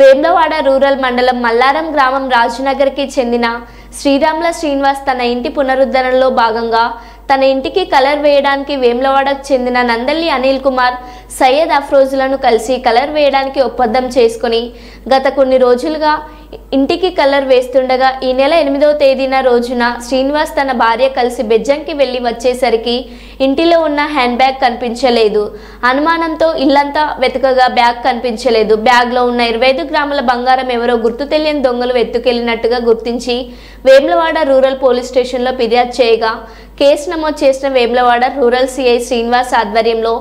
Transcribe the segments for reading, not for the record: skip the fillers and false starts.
Vemulawada rural మండలం మల్లారం గ్రామం రాజనగర్కి చెందిన శ్రీరాముల శ్రీనివాస్ తన ఇంటి పునరుద్ధరణలో భాగంగా తన ఇంటికి కలర్ వేయడానికి వేములవాడకు చెందిన నందల్లి అనిల్ కుమార్, సయ్యద్ అఫ్రోజులను కలిసి కలర్ వేయడానికి ఒప్పందం చేసుకుని గత కొన్ని రోజులుగా ఇంటికి కలర్ వేస్తుండగా ఈ నెల 8వ తేదీన రోజున శ్రీనివాస్ తన భార్య కలిసి బెజ్జంకి వెళ్లి వచ్చేసరికి ఇంటిలో ఉన్న హ్యాండ్ బ్యాగ్ కనిపించలేదు. అనుమానంతో ఇల్లంతా వెతకగా బ్యాగ్ కనిపించలేదు. బ్యాగ్లో ఉన్న 25 గ్రాముల బంగారం ఎవరో గుర్తు తెలియని దొంగలు ఎత్తుకెళ్లినట్టుగా గుర్తించి వేములవాడ రూరల్ పోలీస్ స్టేషన్లో ఫిర్యాదు చేయగా కేసు నమోదు చేసిన వేములవాడ రూరల్ సిఐ శ్రీనివాస్ ఆధ్వర్యంలో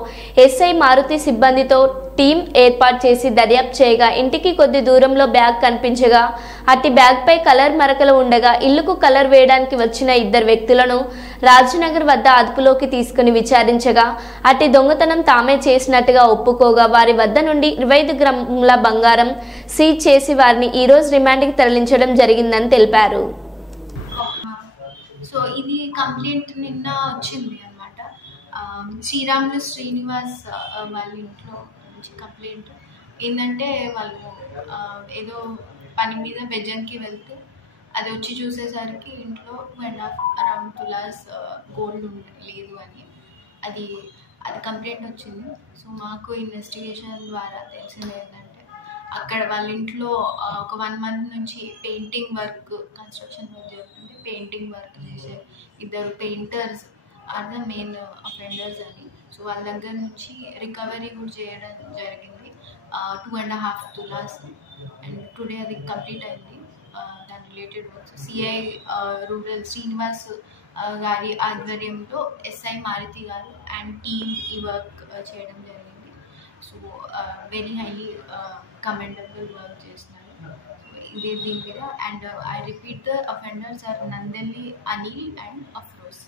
ఎస్ఐ మారుతి సిబ్బందితో టీం ఏర్పాటు చేసి దర్యాప్తు చేయగా ఇంటికి కొద్ది దూరంలో బ్యాగ్ కనిపించగా అట్టి బ్యాగ్ పై కలర్ మరకలు ఉండగా ఇల్లుకు కలర్ వేయడానికి వచ్చిన 2 వ్యక్తులను రాజనగర్ వద్ద అదుపులోకి తీసుకుని విచారించగా అట్టి దొంగతనం తామే చేసినట్టుగా ఒప్పుకోగా వారి వద్ద నుండి 25 గ్రాముల బంగారం సీజ్ చేసి వారిని ఈ రోజు రిమాండ్కి తరలించడం జరిగిందని తెలిపారు. సో ఇది కంప్లైంట్ నిన్న వచ్చింది అన్నమాట. శ్రీరాములు శ్రీనివాస్ వాళ్ళ ఇంట్లో నుంచి కంప్లైంట్ ఏంటంటే వాళ్ళు ఏదో పని మీద బెజ్జంకి వెళ్తే అది వచ్చి చూసేసరికి ఇంట్లో 2.5 అరౌండ్ తులాస్ గోల్డ్ లేదు అని అది కంప్లైంట్ వచ్చింది. సో మాకు ఇన్వెస్టిగేషన్ ద్వారా తెలిసింది ఏంటంటే అక్కడ వాళ్ళ ఇంట్లో ఒక 1 month నుంచి పెయింటింగ్ వర్క్, కన్స్ట్రక్షన్ వర్క్ జరుగుతుంది. పెయింటింగ్ వర్క్ చేసే 2 painters are the main offenders అని. సో వాళ్ళ దగ్గర నుంచి రికవరీ కూడా చేయడం జరిగింది 2.5 తులాస్. అండ్ టుడే అది కంప్లీట్ అయింది. దాని related works CI rural Srinivas గారి ఆధ్వర్యంలో ఎస్ఐ మారుతి గారు అండ్ టీమ్ ఈ వర్క్ చేయడం జరిగింది. So very highly commendable work చేస్తున్నారు ఇదే దీని మీద. And I repeat the offenders are Nandalli Anil and Afroz.